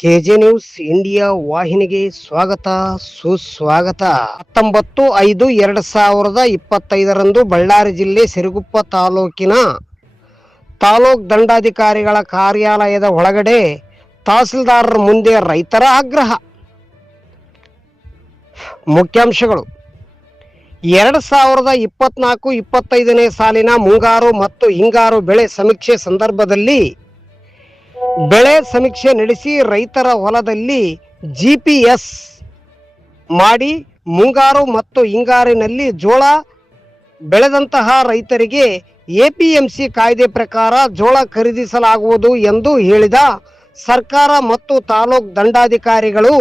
K J news India ವಾಹಿನಿಗೆ ಸ್ವಾಗತ, ಸುಸ್ವಾಗತ. ಹತ್ತೊಂಬತ್ತು ಐದು ಎರಡು ಸಾವಿರದ ಇಪ್ಪತ್ತೈದರಂದು ಬಳ್ಳಾರಿ ಜಿಲ್ಲೆ ಸಿರುಗುಪ್ಪ ತಾಲೂಕಿನ ತಾಲೂಕ್ ದಂಡಾಧಿಕಾರಿಗಳ ಕಾರ್ಯಾಲಯದ ಒಳಗಡೆ ತಹಸೀಲ್ದಾರರ ಮುಂದೆ ರೈತರ ಆಗ್ರಹ. ಮುಖ್ಯಾಂಶಗಳು. ಎರಡು ಸಾವಿರದ ಇಪ್ಪತ್ನಾಲ್ಕು ಇಪ್ಪತ್ತೈದನೇ ಸಾಲಿನ ಮುಂಗಾರು ಮತ್ತು ಹಿಂಗಾರು ಬೆಳೆ ಸಮೀಕ್ಷೆ ಸಂದರ್ಭದಲ್ಲಿ ಬೆಳೆ ಸಮೀಕ್ಷೆ ನಡೆಸಿ ರೈತರ ಹೊಲದಲ್ಲಿ ಜಿ ಪಿ ಎಸ್ ಮಾಡಿ ಮುಂಗಾರು ಮತ್ತು ಹಿಂಗಾರಿನಲ್ಲಿ ಜೋಳ ಬೆಳೆದಂತಹ ರೈತರಿಗೆ ಎಪಿಎಂಸಿ ಕಾಯ್ದೆ ಪ್ರಕಾರ ಜೋಳ ಖರೀದಿಸಲಾಗುವುದು ಎಂದು ಹೇಳಿದ ಸರ್ಕಾರ ಮತ್ತು ತಾಲೂಕ್ ದಂಡಾಧಿಕಾರಿಗಳು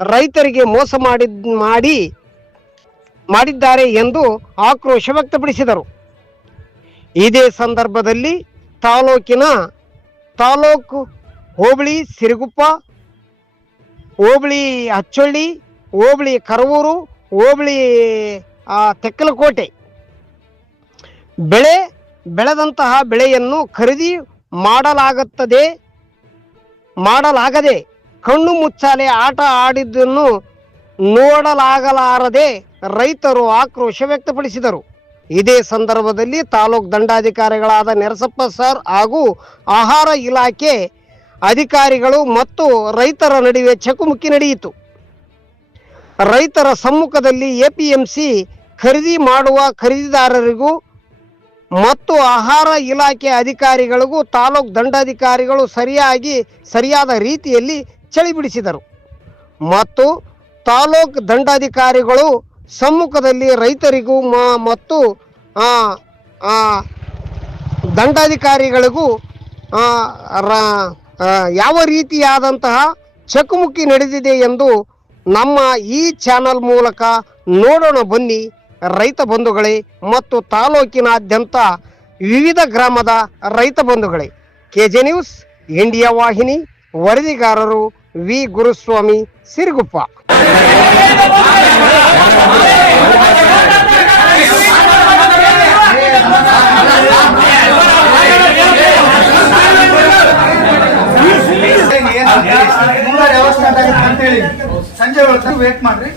ರೈತರಿಗೆ ಮೋಸ ಮಾಡಿದ್ ಮಾಡಿ, ಮಾಡಿದ್ದಾರೆ ಎಂದು ಆಕ್ರೋಶ ವ್ಯಕ್ತಪಡಿಸಿದರು. ಇದೇ ಸಂದರ್ಭದಲ್ಲಿ ತಾಲೂಕಿನ ತಾಲೂಕು ಹೋಬಳಿ ಸಿರುಗುಪ್ಪ, ಹೋಬಳಿ ಹಚ್ಚೊಳ್ಳಿ ಹೋಬಳಿ ಕರವೂರು, ಹೋಬಳಿ ತೆಕ್ಕಲಕೋಟೆ. ಬೆಳೆ, ಬೆಳೆದಂತಹ ಬೆಳೆಯನ್ನು ಖರೀದಿ ಮಾಡಲಾಗುತ್ತದೆ, ಮಾಡಲಾಗದೆ ಕಣ್ಣು ಮುಚ್ಚಾಲೆ ಆಟ ಆಡಿದ್ದನ್ನು ನೋಡಲಾಗಲಾರದೆ ರೈತರು ಆಕ್ರೋಶ ವ್ಯಕ್ತಪಡಿಸಿದರು. ಇದೇ ಸಂದರ್ಭದಲ್ಲಿ ತಾಲೂಕ್ ದಂಡಾಧಿಕಾರಿಗಳಾದ ನೆರಸಪ್ಪ ಸರ್ ಹಾಗೂ ಆಹಾರ ಇಲಾಖೆ ಅಧಿಕಾರಿಗಳು ಮತ್ತು ರೈತರ ನಡುವೆ ಚಕುಮುಕಿ ನಡೆಯಿತು. ರೈತರ ಸಮ್ಮುಖದಲ್ಲಿ ಎಪಿಎಂಸಿ ಖರೀದಿ ಮಾಡುವ ಖರೀದಿದಾರರಿಗೂ ಮತ್ತು ಆಹಾರ ಇಲಾಖೆ ಅಧಿಕಾರಿಗಳಿಗೂ ತಾಲೂಕ್ ದಂಡಾಧಿಕಾರಿಗಳು ಸರಿಯಾಗಿ ಸರಿಯಾದ ರೀತಿಯಲ್ಲಿ ಚಳಿ ಬಿಡಿಸಿದರು. ಮತ್ತು ತಾಲೂಕ್ ದಂಡಾಧಿಕಾರಿಗಳು ಸಮ್ಮುಖದಲ್ಲಿ ರೈತರಿಗೂ ಮತ್ತು ದಂಡಾಧಿಕಾರಿಗಳಿಗೂ ಯಾವ ರೀತಿಯಾದಂತಹ ಚಕಮುಕಿ ನಡೆದಿದೆ ಎಂದು ನಮ್ಮ ಈ ಚಾನಲ್ ಮೂಲಕ ನೋಡೋಣ ಬನ್ನಿ. ರೈತ ಬಂಧುಗಳೇ ಮತ್ತು ತಾಲೂಕಿನಾದ್ಯಂತ ವಿವಿಧ ಗ್ರಾಮದ ರೈತ ಬಂಧುಗಳೇ. ಕೆ ಜೆ ನ್ಯೂಸ್, ಇಂಡಿಯಾ ವಾಹಿನಿ, ವರದಿಗಾರರು ವಿ ಗುರುಸ್ವಾಮಿ ಸಿರುಗುಪ್ಪ ಸಂಜೆ ಒಳಗೆ ವೇಟ್ ಮಾಡ್ರಿ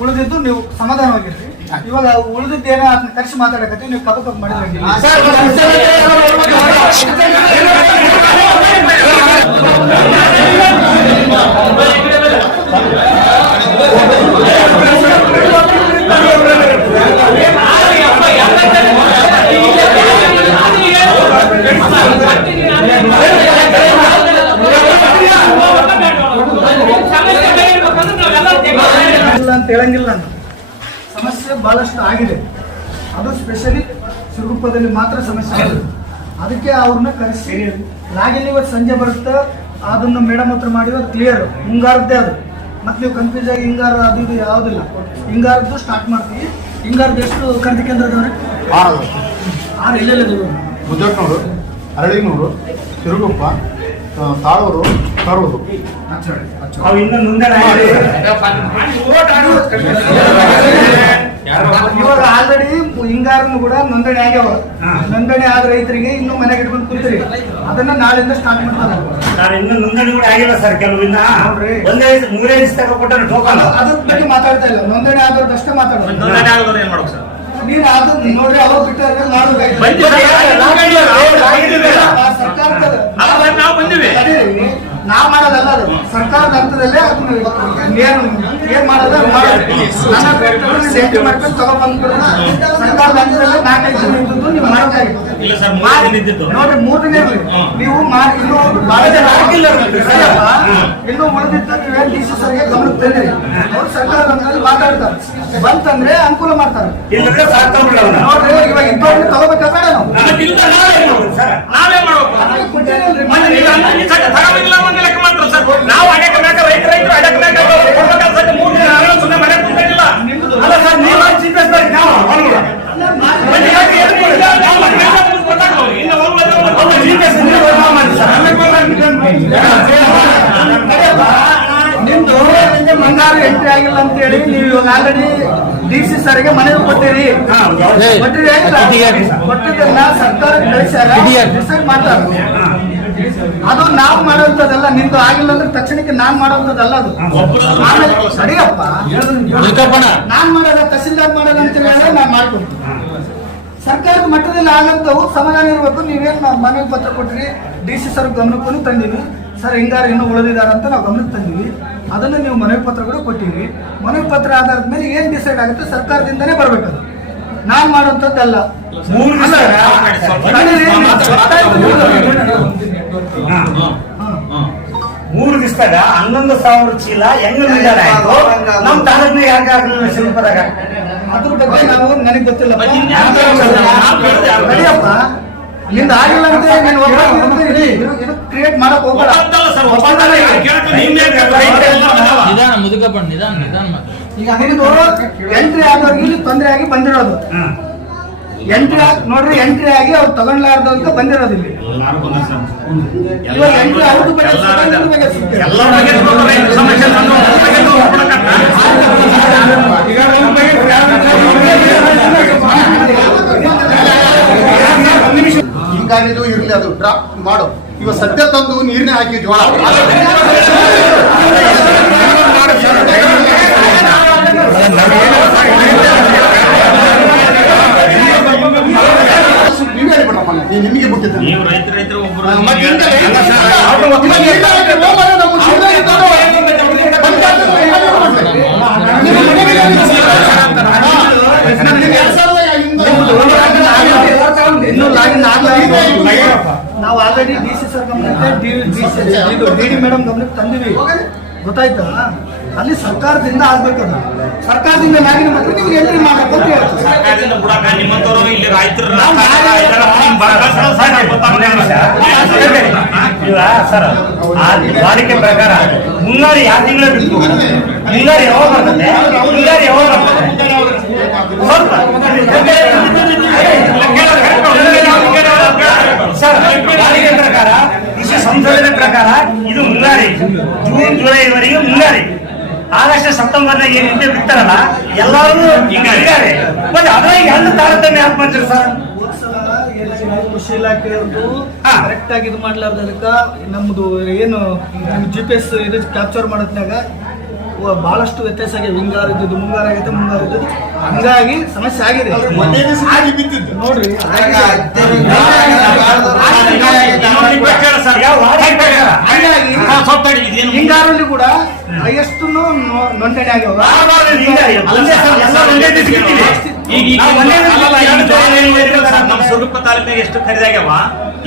ಉಳಿದಿದ್ದು ನೀವು ಸಮಾಧಾನವಾಗಿರ್ರಿ ಇವಾಗ ಉಳಿದಿದ್ದೇನೋ ಅದನ್ನ ಕರೆಸಿ ಮಾತಾಡಕತ್ತೀವಿ ನೀವು ಕಪ ಕಪ್ ಮಾಡಿದ್ರೆ ಇಲ್ಲ ಅಂತ ಹೇಳಂಗಿಲ್ಲ ನಾನು ಸಮಸ್ಯೆ ಬಹಳಷ್ಟು ಆಗಿದೆ. ಅದು ಸ್ಪೆಷಲಿ ಸಿರುಗುಪ್ಪದಲ್ಲಿ ಮಾತ್ರ ಸಮಸ್ಯೆ ಆಗಿದೆ. ಅದಕ್ಕೆ ಅವ್ರನ್ನ ಕರೆಸಿ. ಲಾಗಿನ್ ಇವತ್ತು ಸಂಜೆ ಬರುತ್ತೆ. ಅದನ್ನ ಮೇಡಮ್ ಹತ್ರ ಮಾಡಿ ಕ್ಲಿಯರ್ ಹಿಂಗಾರದ್ದೇ ಅದು. ಮತ್ತೆ ನೀವು ಕನ್ಫ್ಯೂಸ್ ಆಗಿ ಹಿಂಗಾರ ಅದು ಇದು ಯಾವುದಿಲ್ಲ. ಹಿಂಗಾರದ್ದು ಸ್ಟಾರ್ಟ್ ಮಾಡ್ತೀವಿ. ಹಿಂಗಾರದ್ದು ಎಷ್ಟು ಖರೀದಿ ಕೇಂದ್ರ ಇದಾವ್ರಿ ಆರು ಎಲ್ಲೆಲ್ಲಿದೆ ಮುದ್ದಟ್ನೂರು ಅರಳಿನೂರು ಸಿರುಗುಪ್ಪ ತಾಳೂರು ತರೋದು. ಅವು ಇನ್ನೂ ನೋಂದಣಿ ಆಗಿದೆ. ಇವಾಗ ಆಲ್ರೆಡಿ ಹಿಂಗಾರನು ಕೂಡ ನೋಂದಣಿ ಆಗ್ಯಾವ. ನೋಂದಣಿ ಆದ ರೈತರಿಗೆ ಇನ್ನು ಮನೆಗೆ ಇಟ್ಕೊಂಡು ಕೂತ್ರಿ. ಅದನ್ನ ನಾಳಿಂದ ಸ್ಟಾರ್ಟ್ ಮಾಡ್ತಾರೆ. ನಾನು ಇನ್ನೂ ನೋಂದಣಿ ಕೂಡ ಆಗಿಲ್ಲ ಸರ್ ಕೆಲವಿನ್ನ ಹೌದ್ರಿ. ಒಂದೇ ಮೂರೇ ದಿವಸ ಕೊಟ್ಟರೆ ಟೋಕನ್ ಅದ್ರ ಬಗ್ಗೆ ಮಾತಾಡ್ತಾ ಇಲ್ಲ. ನೋಂದಣಿ ಆದವ್ರದ್ದಷ್ಟೇ ಮಾತಾಡೋದು. ನೋಂದಣಿ ಆಗೋದ್ರೆ ಏನ್ ಮಾಡ್ಬೇಕು ಸರ್? ನೀನು ಅದು ನೋಡ್ರಿ ಅವಾಗ ಬಿಟ್ಟಾರೆ ಸರ್ಕಾರದ ಅಲ್ಲ, ನಾವು ಬಂದಿವಿ. ನಾವ್ ಮಾಡೋದಲ್ಲ ಅದು ಸರ್ಕಾರದ ಹಂತದಲ್ಲೇ ಅದನ್ನ ಏನು ಏನ್ ಮಾಡೋದು ಮಾಡೋದು. ನನ್ನ ಸೇಫ್ಟಿ ಮಾಡ್ಕೊಂಡು. ಸರ್ಕಾರದ ಹಂತದಲ್ಲೇ ನಾಲ್ಕೈದು ಜನ ಇದ್ದದ್ದು ನೀವು ಮಾಡೋದಾಗಿತ್ತು. ಇಲ್ಲ ಸರ್, ಮೂರು ದಿನ ಇದ್ದಿದ್ದು. ನೋಡ್ರಿ ಮೂರ್ ಇರ್ಲಿ ನೀವು ಮಾಡಿ ಇನ್ನೂ ಬಹಳ ಜನ ಆಗಿಲ್ಲ. ಇನ್ನು ಉಳಿದಿದ್ದ ನೀವೇನ್ ಡಿ ಸಿ ಸರ್ಗೆ ಗಮನಕ್ಕೆ ತಂದಿರಿ ಅವ್ರು ಸರ್ಕಾರದ ಹಂತದಲ್ಲಿ ಮಾತಾಡ್ತಾರೆ ಬಂತಂದ್ರೆ ಅನುಕೂಲ ಮಾಡ್ತಾರೆ. ನೋಡ್ರಿ ಇವಾಗ ಇಬ್ಬರು ತಗೋಬೇಕಾದ್ರೆ ನಾವು? ನಾವೇನ್ ಮಾಡ್ಬೇಕು ಮತ್ತೆ ನೀವು ಅಡ್ಯಾಕ ಬೇಕಾ ರೈತ ರೈತರು ಕೊಡ್ಬೇಕಾದ್ರೆ ಸದ್ಯ ಮೂರು ದಿನ ಆದ್ರೂ ಸುಮ್ಮನೆ ಮನೆ ಕುಂತಿಲ್ಲ ಅಲ್ಲ ಸರ್, ನೀವು GPS ದಾಗ ನಾವು ಹೊರಗಡೆ. ನಿಮ್ದು ಮಂಗಾರು ಎಂಟ್ರಿ ಆಗಿಲ್ಲ ಅಂತ ಹೇಳಿ ನೀವು ಇವಾಗ ಆಲ್ರೆಡಿ ಡಿ ಸಿ ಸರ್ಗೆ ಮನೆಗೆ ಕೊಟ್ಟಿರಿ. ಕೊಟ್ಟಿರಿ? ಕೊಟ್ಟಿದ್ದನ್ನ ಸರ್ಕಾರ ಕಳಿಸ್ಯಾರ. ಮಾಡ್ತಾರೆ ಅದು ನಾವು ಮಾಡುವಂತದಲ್ಲ ನಿಂದು ಆಗಿಲ್ಲ ಅಂದ್ರೆ ತಕ್ಷಣಕ್ಕೆ ನಾನ್ ಮಾಡುವಂತದಲ್ಲ ಅದು. ಆಮೇಲೆ ಅಡಿಯಪ್ಪ ನಾನ್ ಮಾಡೋದ ತಹಸೀಲ್ದಾರ್ ಮಾಡೋದ ಅಂತ ಹೇಳಿದ್ರೆ ನಾನ್ ಮಾಡ್ಕೊಡ್ತೀನಿ. ಸರ್ಕಾರದ ಮಟ್ಟದಲ್ಲಿ ಆಗಂತವು ಸಮಾಧಾನ ಇರಬೇಕು. ನೀವೇನು ನಾವು ಮನವಿ ಪತ್ರ ಕೊಟ್ರಿ ಡಿ ಸಿ ಸರ್ ಗಮನಕ್ಕೂ ತಂದೀವಿ ಸರ್ ಹಿಂಗಾರು ಇನ್ನೂ ಉಳಿದಿದ್ದಾರೆ ಅಂತ ನಾವು ಗಮನಕ್ಕೆ ತಂದೀವಿ. ಅದನ್ನು ನೀವು ಮನವಿ ಕೂಡ ಕೊಟ್ಟಿವಿ ಮನವಿ ಪತ್ರ ಆಧಾರದ ಮೇಲೆ ಏನ್ ಡಿಸೈಡ್ ಆಗುತ್ತೆ ಸರ್ಕಾರದಿಂದನೇ ಬರ್ಬೇಕದು. ನಾನ್ ಮಾಡುವಂಥದ್ದಲ್ಲ. ಮೂರು ದಿವಸ ಮೂರು ದಿವಸದಾಗ ಹನ್ನೊಂದು ಸಾವಿರ ಚೀಲ ಹೆಂಗ್ ನಿಲ್ದಾಣ ಆಯ್ತು ನಮ್ ತಾಲೂಕಿನ ಯಾಕೆ ಆಗ್ಲಿಲ್ಲ ಶಿಲ್ಪದಾಗ ಅದ್ರ ಬಗ್ಗೆ ನಾವು ನನಗೆ ಗೊತ್ತಿಲ್ಲ ನಿಂದ ಆಗಿಲ್ಲ ಅಂತ ನೀನು ಕ್ರಿಯೇಟ್ ಮಾಡಕ್ ಹೋಗಲ್ಲ. ನಿಧಾನ ಮುದುಕಪ್ಪ ನಿಧಾನ ನಿಧಾನ ಮಾತು ಈಗ ನಿಂದು ಎಂಟ್ರಿ ಆದವ್ರಿಗೆ ಇಲ್ಲಿ ತೊಂದರೆ ಆಗಿ ಬಂದಿರೋದು ಎಂಟ್ರಿ ನೋಡ್ರಿ ಎಂಟ್ರಿ ಆಗಿ ಅವ್ರು ತಗೊಂಡ್ಲಾರ್ದಂತ ಬಂದಿರೋದಿಲ್ಲ ಬಂದಿರೋದು ಇಲ್ಲಿ ಇವಾಗ ಎಂಟ್ರಿ ಅವ್ರದ್ದು ಬಗ್ಗೆ ಎಲ್ಲರ ಬಗ್ಗೆ ಸಿಗ್ತದೆ. ಎಲ್ಲ ಬಗೆಹರಿಸ್ಬೇಕು, ರೈತರ ಸಮಸ್ಯೆ ಬಂದು ಬಗೆಹರಿಸ್ಬೇಕು. ಹಿಂಗಾಗಿದ್ದು ಇರ್ಲಿ ಅದು ಡ್ರಾಪ್ ಮಾಡು ಇವಾಗ ಸದ್ಯ ತಂದು ನೀರ್ನೇ ಹಾಕಿ ಜೋಳ ನೀವೇ ಹೇಳ್ಬಿಡಪ್ಪ ನೀ- ನಿಮಗೆ ಬಿಟ್ಟಿದ್ದೆ ನೀವು ರೈತರ ರೈತರ ಒಬ್ರು ಮತ್ತೆ ಹಿಂಗೆ ಅಲ್ಲ ಸರ್, ಇವಾಗ ನೀರ್ ಹಾಕಿ ಹೋಗೋದು ನಮ್ಮ ಶಿವನೇ ಇದ್ದದ್ದು. ಪಂಚಾಯ್ತಿ ಹೆಂಗಾದ್ರು ಮಾಡ್ತಾರೆ. ನಿಮ್ಮ ನಿಮಗೆ ನಿಮ್ಗೆ ನೀವು ರೈತ ರೈತರ ಒಬ್ಬರು ಲಾಗಿನ್ ಆಗಲ್ಲ ನಾವು ಆಲ್ರೆಡಿ ಡಿ ಸಿ ಸರ್ ಗಮನಕ್ಕೆ ಡಿ ಇದು ಡಿ ಡಿ ಮೇಡಮ್ ಗಮನಕ್ಕೆ ತಂದಿವಿ ಗೊತ್ತಾಯ್ತಾ ಅಲ್ಲಿ ಸರ್ಕಾರದಿಂದ ಆಗ್ಬೇಕದು ಸರ್ಕಾರದಿಂದ ಮ್ಯಾಗಿನ ಮಾತ್ರ ನಿಮ್ಗೆ ಎಂಟ್ರಿ ಮಾಡಬೇಕು ಅಂತ ಹೇಳ್ತಾರೆ ಸರ್ಕಾರದಿಂದ ಬಿಡಾಕ ನಿಮ್ಮಂತವ್ರು ಇಲ್ಲಿ ರೈತರ ಸರ್ ಆ ವಾಡಿಕೆ ಪ್ರಕಾರ ಮುಂಗಾರು ಯಾವ ತಿಂಗಳ ಬಿಟ್ಟು ಮುಂಗಾರು ಯಾವಾಗ ಬರ್ತದೆ? ಮುಂಗಾರು ಯಾವಾಗ ಬರ್ತದೆ? ಸರ್ ವಾಡಿಕೆ ಪ್ರಕಾರ ಕೃಷಿ ಸಂಶೋಧನೆ ಪ್ರಕಾರ ಇದು ಮುಂಗಾರಿ ಜೂನ್ ಜುಲೈವರೆಗೆ ಮುಂಗಾರಿ ಆಗಸ್ಟ್ ಸೆಪ್ಟೆಂಬರ್ನಾಗ ಏನ್ ಹಿಂದೆ ಬಿಡ್ತಾರಲ್ಲ ಎಲ್ಲರೂ ಹಿಂಗಾರಿ ಮತ್ತೆ ಅದ್ರಾಗ ಎಲ್ಲ ತಾರತಮ್ಯ ಯಾಕೆ ಮಾಡ್ತೀರಿ ಸರ್ ಕೃಷಿ ಇಲಾಖೆಯವ್ರದ್ದು. ಕರೆಕ್ಟ್ ಆಗಿ ಇದು ಮಾಡ್ಲಾರ್ದಕ್ಕ ನಮ್ದು ಏನು ಜಿ ಪಿ ಎಸ್ ಇದು ಕ್ಯಾಪ್ಚರ್ ಮಾಡೋದ್ನಾಗ ಬಹಳಷ್ಟು ವ್ಯತ್ಯಾಸ ಆಗಿದೆ. ಹಿಂಗಾರ ಇದ್ದದ್ದು ಮುಂಗಾರ ಆಗೈತೆ ಮುಂಗಾರ ಇದ್ದದ್ದು. ಹಂಗಾಗಿ ಸಮಸ್ಯೆ ಆಗಿದೆ. ನೋಡ್ರಿ ಹಿಂಗಾರಲ್ಲಿ ಕೂಡ ಎಷ್ಟು ನೋಂದಣಿ ಆಗ್ಯಾವ ಈಗ. ನಮ್ಮ ಸ್ವರೂಪ ತಾಲೂಕಿನಾಗ ಎಷ್ಟು ಖರೀದಾಗ್ಯಾವ?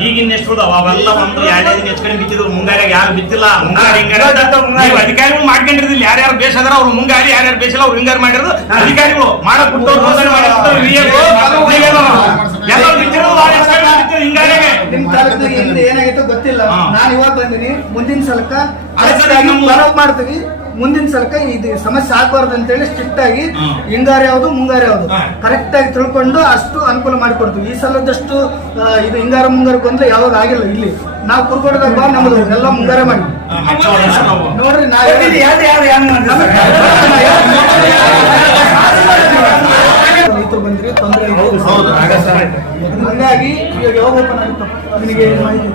ಈಗಿನ ಎಷ್ಟು ಉಳ್ದಾವ? ಅವೆಲ್ಲ ಒಂದು ಎರಡೇ ದಿನ ಹೆಚ್ಚು ಬಿತ್ತಿದ್ರು. ಮುಂಗಾರಿಯಾಗ ಯಾರು ಬಿತ್ತಿಲ್ಲ. ಮುಂಗಾರಿ ಅಧಿಕಾರಿಗಳು ಮಾಡ್ಕೊಂಡಿರ್ದಿಲ್ಲ ಯಾರ್ಯಾರು ಬೇಸ್ ಅದ್ರ ಅವ್ರು ಮುಂಗಾರಿ ಯಾರ್ಯಾರು ಬೇಸಿಲ್ಲ ಅವ್ರು ಹಿಂಗಾರಿ ಮಾಡಿರೋದು ಅಧಿಕಾರಿಗಳು. ಮಾಡಕ್ ಬಿಟ್ಟವ್ರು ನೋಂದಣಿ ಏನಾಗೈತೋ ಗೊತ್ತಿಲ್ಲ. ನಾನು ಇವಾಗ ಬಂದಿನಿ. ಮುಂದಿನ ಸಲಕ್ಕ ಮಾಡ್ತೀವಿ ಮುಂದಿನ ಸಲಕ ಇದು ಸಮಸ್ಯೆ ಆಗ್ಬಾರ್ದು ಅಂತೇಳಿ ಸ್ಟ್ರಿಕ್ಟ್ ಆಗಿ ಹಿಂಗಾರ ಯಾವ್ದು ಮುಂಗಾರು ಯಾವ್ದು. ಕರೆಕ್ಟ್ ಆಗಿ ತಿಳ್ಕೊಂಡು ಅಷ್ಟು ಅನುಕೂಲ ಮಾಡಿಕೊಡ್ತೀವಿ ಈ ಸಲದಷ್ಟು ಇದು ಹಿಂಗಾರ ಮುಂಗಾರು ಬಂದ್ರೆ ಯಾವಾಗ ಆಗಿಲ್ಲ ಇಲ್ಲಿ ನಾವು ಕುರ್ಕೊಡದಾಗ ಬಾ ನಮ್ದು ಎಲ್ಲ ಮುಂಗಾರ ಮಾಡಿ ನೋಡ್ರಿ? ರೈತರು ಬಂದ್ರಿ ತೊಂದರೆ ಹಂಗಾಗಿ ಇವಾಗ ಯಾವಾಗ ಓಪನ್ ಆಗುತ್ತೆ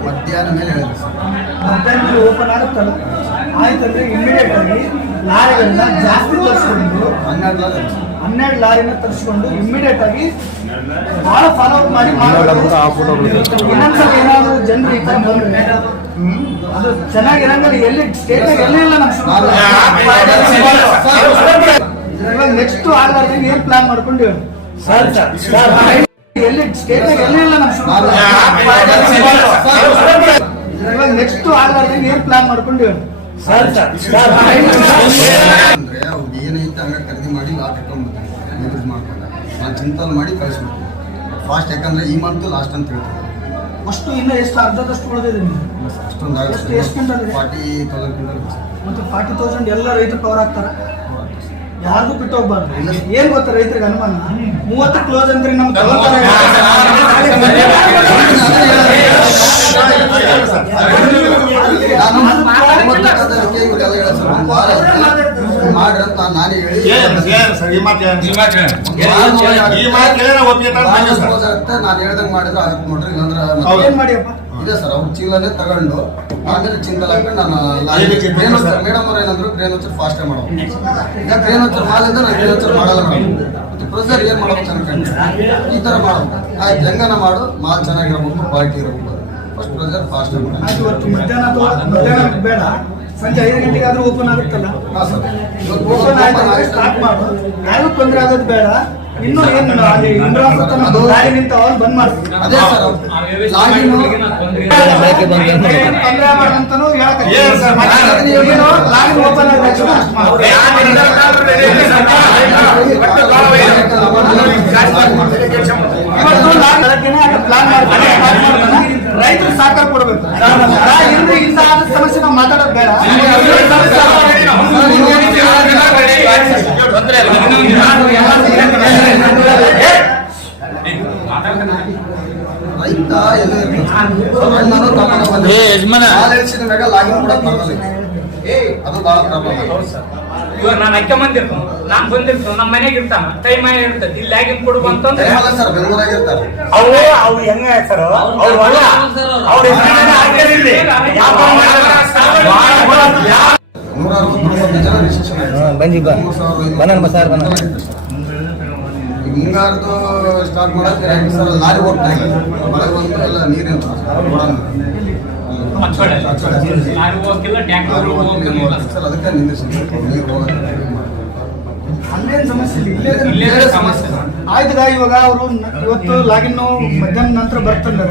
ಮಧ್ಯಾಹ್ನ ಮೇಲೆ ಹೇಳಿದ್ರು ಸರ್ ಮಧ್ಯಾಹ್ನದಲ್ಲಿ ಓಪನ್ ಆಗುತ್ತಲ್ಲ ಆಯ್ತಂದ್ರೆ ಇಮಿಡಿಯೇಟ್ ಆಗಿ ಲಾರಿಗಳನ್ನ ಜಾಸ್ತಿ ತರಿಸ್ಕೊಂಡು ಹನ್ನೆರಡು ಹನ್ನೆರಡು ಲಾರಿನ ತರಿಸ್ಕೊಂಡು ಇಮಿಡಿಯೇಟ್ ಆಗಿ ಬಹಳ ಫಾಲೋ ಅಪ್ ಮಾಡಿ. ಇನ್ನೊಂದ್ಸಲ ಏನಾದ್ರು ಜನರು ಈ ತರ ಬಂದ್ರೆ ಅದು ಚೆನ್ನಾಗಿ ಇರಂಗಲ್ಲ ಎಲ್ಲಿ ಸ್ಟೇಟ್ ಎಲ್ಲಿ ಇಲ್ಲ ನಮ್ಮ ನೆಕ್ಸ್ಟ್ ಆಗಲಾರ್ದು ಏನ್ ಪ್ಲಾನ್ ಮಾಡ್ಕೊಂಡು ಹೇಳಿ ಸರ್ ಸರ್ ಸರ್ ಎಲ್ಲಿ ಸ್ಟೇಟ್ ಎಲ್ಲಿ ಇಲ್ಲ ನಮ್ಮ ನೆಕ್ಸ್ಟ್ ಆಗಲಾರ್ದು ಏನ್ ಪ್ಲಾನ್ ಮಾಡ್ಕೊಂಡು ಹೇಳಿ ಸರ್ ಸರ್ ಸರ್ ಅಂದ್ರೆ ಅವ್ರಿಗೆ ಏನೈತೆ ಹಂಗೆ ಖರೀದಿ ಮಾಡಿ ಲಾಟ್ ಇಟ್ಕೊಂಡ್ಬಿಡ್ತಾರೆ ಯೂಸ್ ಮಾಡ್ಕೊಂಡ ನಾನು ಚಿಂತಲ್ ಮಾಡಿ ಕಳಿಸ್ಬಿಡ್ತೀನಿ ಫಾಸ್ಟ್ ಯಾಕಂದ್ರೆ ಈ ಮಂತ್ ಲಾಸ್ಟ್ ಅಂತ ಹೇಳ್ತಾರೆ ಅಷ್ಟು ಇನ್ನ ಎಷ್ಟು ಅರ್ಧದಷ್ಟು ಉಳಿದಿದೆ. ಅಷ್ಟೊಂದು ಎಷ್ಟು- ಎಷ್ಟು ಕ್ವಿಂಟಲ್? ಫಾರ್ಟಿ ತೌಸಂಡ್ ಕ್ವಿಂಟಲ್ ಮತ್ತೆ ಫಾರ್ಟಿ ತೌಸಂಡ್ ಎಲ್ಲ ರೈತರು ಕವರ್ ಆಗ್ತಾರೆ ಯಾರಿಗೂ ಬಿಟ್ಟು ಹೋಗ್ಬಾರ್ದು ಏನ್ ಗೊತ್ತಾ ರೈತರಿಗೆ ಅನುಮಾನ ಮೂವತ್ತು ಕ್ಲೋಸ್ ಅಂದ್ರೆ ನಮ್ ತಗೊಳ್ತಾರೆ ನಾನು ಮೂವತ್ತಕ್ಕೆ ಇವರೆಲ್ಲ ಹೇಳೋದು ಸರ್ ಒಂದು ವಾರ ಆಯ್ತು ಮಾಡ್ರಿ ಅಂತ ನಾನು ನಾನೇ ಹೇಳಿ ನಾನು ಹೇಳ್ದಂಗೆ ಮಾಡಿದ್ರೆ ಆಗುತ್ತೆ ನೋಡ್ರಿ ಏನ್ ಮಾಡಿಯಪ್ಪ ಸರ್ ಅವ್ರ ಚೀಲನೇ ತಗೊಂಡು ಆಮೇಲೆ ಚಿಂತಲ್ ಹಾಕೊಂಡು ನಾನು ಮೇಡಮ್ ಅವ್ರು ಏನಂದ್ರು ಕ್ರೇನ್ ವಚ್ಚರ್ ಫಾಸ್ಟ್ ಮಾಡೋದು ಈಗ ಕ್ರೇನ್ ವಚ್ಚರ್ ಮಾಡಿದ್ರೆ ನಾನು ಕ್ರೇನ್ ವಚ್ಚರ್ ಮಾಡಲ್ಲ ಮೇಡಮ್. ಪ್ರೊಸೀಜರ್ ಏನ್ ಮಾಡ್ಬೇಕು ಅನ್ಕೊಂಡೆ. ಈ ತರ ಮಾಡೋದು ಆಯ್ತು ಹೆಂಗನ ಮಾಡು? ಮಾಲ್ ಚೆನ್ನಾಗಿರ್ಬೇಕು ಕ್ವಾಲಿಟಿ ಇರಬೇಕು. ಫಸ್ಟ್ ಪ್ರೊಸೀಜರ್ ಫಾಸ್ಟ್ ಮಾಡೋದು ಸಂಜೆ ಐದು ಗಂಟೆಗೆ ಆದ್ರೂ ಓಪನ್ ಆಗುತ್ತಲ್ಲ ಓಪನ್ ಆಯ್ತು ಸ್ಟಾರ್ಟ್ ಮಾಡು. ಯಾರಿಗೂ ತೊಂದರೆ ಆಗೋದು ಬೇಡ. ಇನ್ನೂ ಏನು ಅಲ್ಲಿ ಬಂದ್ ಮಾಡ್ತೀವಿ ಅದೇ ಸರ್ ಲಾಗಿನ್ ಓಪನ್ ಆದ ತಕ್ಷಣ ಅಷ್ಟ್ ಮಾಡು. ಇವತ್ತು ಲಾಗಿನ್ ಬೆಳಗ್ಗೆನೇ ಅದು ಪ್ಲಾನ್ ಮಾಡ್ತಾರೆ start ಮಾಡ್ತಾನೆ. ರೈತರು ಸಹಕಾರ ಕೊಡಬೇಕು ಇಂದು ಇಂಥ ಸಮಸ್ಯೆ ನಾವು ಮಾತಾಡೋದು ಬೇಡ ರೈತ ಎಲ್ಲ ಅಣ್ಣನೂ ತಮ್ಮನೂ ಬಂದಿರ್ತಾರೆ. ಏ, ಯಜಮಾನ. ಲಾಗಿನ್ ಕೂಡ ಅದು ಬಹಳ ಪ್ರಾಬ್ಲಮ್ ಇವಾಗ ನಾನು ಅಕ್ಕ ಬಂದಿರ್ತಾನ ನಾನ್ ಬಂದಿರ್ತಾನ ನಮ್ಮ ಮನೆಗೆ ಇರ್ತಾನ ಟೈಮ್ ಇರ್ತದೆ ಇಲ್ಲಿ ಆಗಿನ ಕೊಡು ಅಂತಂದ್ರೆ ಸರ್ ಬೆಂಗಳೂರಾಗ ಇರ್ತಾರೆ ಅವು ಅವು ಹೆಂಗ ಸರ್ ಅವ್ರು ಅವ್ರ ಹೆಸರನ್ನ ಜನ ಮಾಡ್ತಾರೆ. ನೂರ ಅರವತ್ತೊಂಬತ್ತು ಜನ ರಿಜಿಸ್ಟ್ರೇಷನ್ ಈಗ ಮುಂಗಾರದು ಸ್ಟಾರ್ಟ್ ಮಾಡಕ್ಕೆ ಎರಡು ಸಲ ಲಾರಿ ಹೋಗ್ತಾ ಇಲ್ಲ ಮಳೆ ಬಂದು ಎಲ್ಲ ನೀರಿನ ಸರ್ ಅದಕ್ಕೆ ನಿಂದಿಸಿದ್ರು. ನೀರು ಹೋಗೋದು ಆಯ್ತದ ಇವಾಗ ಅವರು ಇವತ್ತು ಲಾಗಿನ್ ಮಧ್ಯಾಹ್ನ ನಂತರ ಬರ್ತಂದ್ರ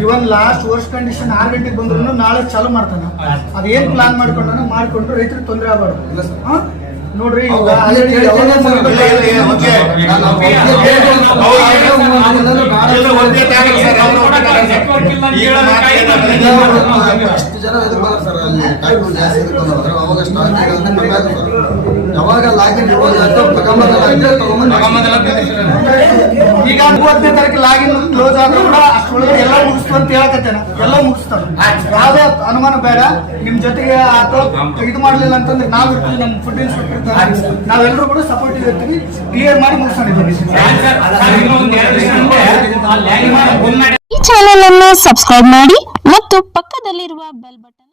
ಇವನ್ ಲಾಸ್ಟ್ ವರ್ಷ ಕಂಡೀಷನ್ ಆರು ಗಂಟೆಗೆ ಬಂದ್ರು ನಾಳೆ ಚಾಲು ಮಾಡ್ತಾನ ಅದೇನ್ ಪ್ಲಾನ್ ಮಾಡ್ಕೊಂಡ ಮಾಡ್ಕೊಂಡು ರೈತರಿಗೆ ತೊಂದರೆ ಆಗಬಾರ್ದು? ನೋಡ್ರಿ ಅಷ್ಟು ಜನ ಎದುರು ಸರ್ ಅಲ್ಲಿ ಬಂದ್ರು ಅವಾಗ ಸ್ಟಾರ್ಟ್ ಆಗೋದು ಕಮ್ಮಿ ಆಯ್ತು ಸರ್ ಯಾವಾಗ ಲಾಗಿನ್ ಈಗ ಮೂವತ್ತನೇ ತಾರೀಕು ಲಾಗಿನ್ ಕ್ಲೋಸ್ ಆದ್ರೂ ಕೂಡ ಅಷ್ಟೊಳಗೆ ಎಲ್ಲ ಮುಗಿಸ್ತು ಅಂತ ಹೇಳಕತ್ತೇನ. ಎಲ್ಲ ಮುಗಿಸ್ತಾರ ಯಾವುದೇ ಅನುಮಾನ ಬೇಡ. ನಿಮ್ ಜೊತೆಗೆ ಅಥವಾ ಇದು ಮಾಡ್ಲಿಲ್ಲ ಅಂತಂದ್ರೆ ನಾವ್ ಇರ್ತೀವಿ ನಮ್ ಫುಡ್ ಇನ್ಸ್ಪೆಕ್ಟರ್ ನಾವೆಲ್ಲರೂ ಕೂಡ ಸಪೋರ್ಟ್ ಇರ್ತೀವಿ. ಕ್ಲಿಯರ್ ಮಾಡಿ ಮುಗಿಸ್ಕೊಂಡಿದ್ದೀವಿ. ಈ ಚಾನೆಲ್ ಅನ್ನು ಸಬ್ಸ್ಕ್ರೈಬ್ ಮಾಡಿ ಮತ್ತು ಪಕ್ಕದಲ್ಲಿರುವ ಬೆಲ್ ಬಟನ್